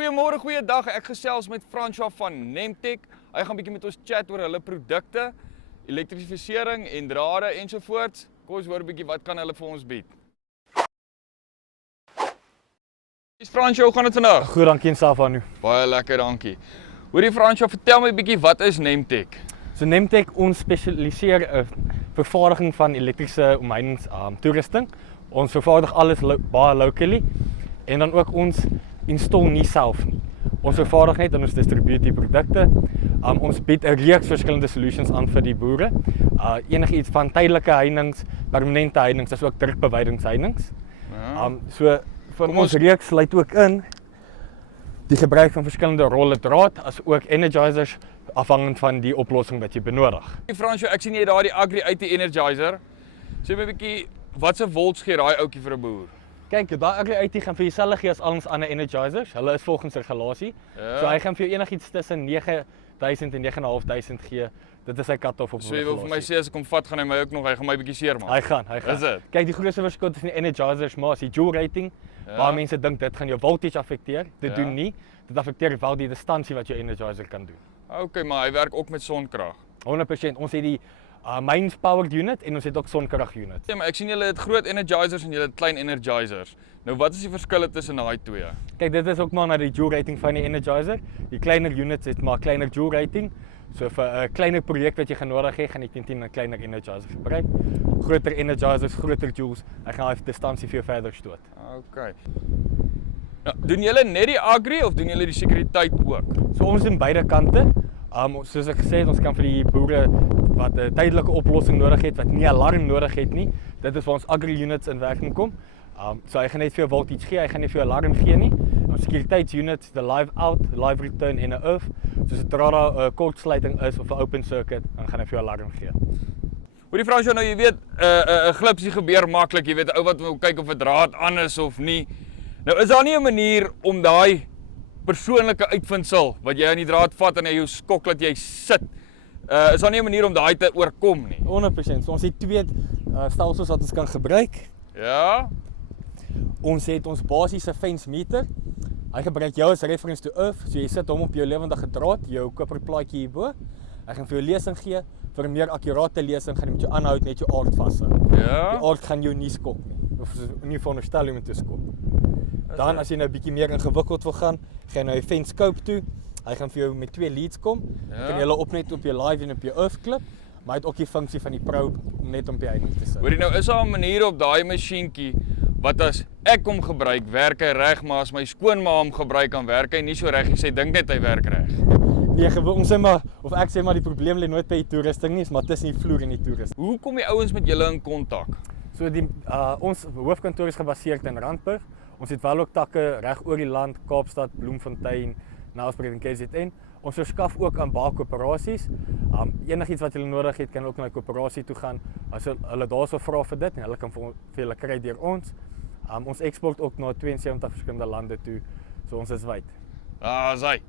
Goeiemôre, goeiedag. Ek gesels met François van Nemtech. Hy gaan bietjie met ons chat oor hulle produkte, elektrifisering en drade ensovoorts. Kom ons hoor bietjie wat kan hulle vir ons bied. François, hoe gaan dit vandag? Goed, dankie en self aan u. Baie lekker, dankie. Hoorie François, vertel my bietjie wat is Nemtech? So Nemtech, ons spesialiseer vervaardiging van elektriese omheinings toerusting. Ons vervaardig alles baie locally en dan ook ons install nie self nie. Ons vervaardig net en ons distribueer die produkte. Ons bied 'n reeks verskillende solutions aan vir die boere. Enigiets van tydelike heininge, permanente heininge, as ook drukbewydingsheininge. Ja. So van ons reeks sluit ook in die gebruik van verskillende rolle draad as ook energizers afhangend van die oplossing wat jy benodig. François, ek sien jy daar die Agri IT Energizer. Sê my bietjie, wat se volts gee daai ouetjie vir 'n boer? Kyk, daai Agri IT gaan vir dieselfde gee as al ons ander energizers. Hulle is volgens regulasie. Ja. So hy gaan vir jou enigiets tussen 9000 en 9500 gee. Dit is sy cut-off op So jy wil vir my sê as ek hom vat, gaan hy my ook nog, hy gaan my bietjie seermaak. Hy gaan. Is dit? Kyk, die grootste verskil tussen die energizers maar is die joule rating. Ja. Waar mense dink dit gaan jou voltage affekteer. Dit Ja. doen nie. Dit affekteer wel die distansie wat jou energizer kan doen. Okay, maar hy werk ook met sonkrag. 100%. Ons het die mains powered unit en ons het ook sonkrag unit. Ja, maar ek sien julle het groot energizers en julle het klein energizers. Nou wat is die verskille tussen daai twee? Kyk, dit is ook maar na die joule rating van die energizer. Die kleiner units het maar kleiner joule rating. So vir 'n kleiner projek wat jy gaan nodig hê, gaan jy teen 'n kleiner energizer gebruik. Groter energizers, groter joules, hy gaan die distansie vir jou verder stoot. Okay. Nou, doen julle net die agri of doen julle die sekuriteit ook? So ons doen beide kante. Soos ek gesê het, ons kan vir die boere wat 'n tydelike oplossing nodig het, wat nie alarm nodig het nie, dit is waar ons agri units in werking kom. So hy gaan net vir jou voltage gee, hy gaan nie vir jou alarm gee nie. Ons sekuriteitsunits, die live out, live return en 'n earth. So sodra daar 'n kortsluiting is of 'n open circuit, dan gaan hy vir jou alarm gee. Hoorie François, nou jy weet, 'n glipsie gebeur maklik, jy weet 'n ou wat wil kyk of 'n draad aan is of nie. Nou is daar nie 'n manier om daai persoonlike uitvindsel wat jy aan die draad vat en hy jou skok dat jy sit. Is daar nie 'n manier om daai te oorkom nie? 100%. So ons het twee stelsels wat ons kan gebruik. Ja. Ons het ons basiese fence meter. Hy gebruik jou as reference to earth, so jy sit hom op jou lewendige draad, jou koperplaatjie hierbo. Hy gaan vir jou lesing gee. Vir 'n meer akkurate lesing gaan jy met jou aanhou net jou aard vashou. Ja. Die aard gaan jou nie skok nie. Of nie veronderstel om te skok. Dan as jy nou 'n bietjie meer ingewikkeld wil gaan, gaan jy na jou fence scope toe. Hy gaan vir jou met twee leads kom. Ja. Kan jy hulle op net op jou live en op jou earth klip. Maar hy het ook die funksie van die probe om net op die heining te sit. Hoorie nou, is daar 'n manier op daai masjienkie wat as ek hom gebruik, werk hy reg, maar as my skoonma hom gebruik, dan werk hy nie so reg nie. Sy dink net hy werk reg. Nee, ons sê maar, of ek sê maar die probleem lê nooit by die toerusting nie, maar tussen die vloer en die toerusting. Hoe kom die ouens met julle in kontak? So ons hoofkantoor is gebaseer in Randburg. Ons het wel ook takke reg oor die land, Kaapstad, Bloemfontein, Nelspruit en KZN. Ons verskaf ook aan baie koöperasies. Enigiets wat hulle nodig het, kan ook na 'n koöperasie toe gaan. As hulle daarso vra vir dit en hulle kan vir hulle kry deur ons. Ons eksport ook na 72 verskillende lande toe. So ons is wyd. Is hy.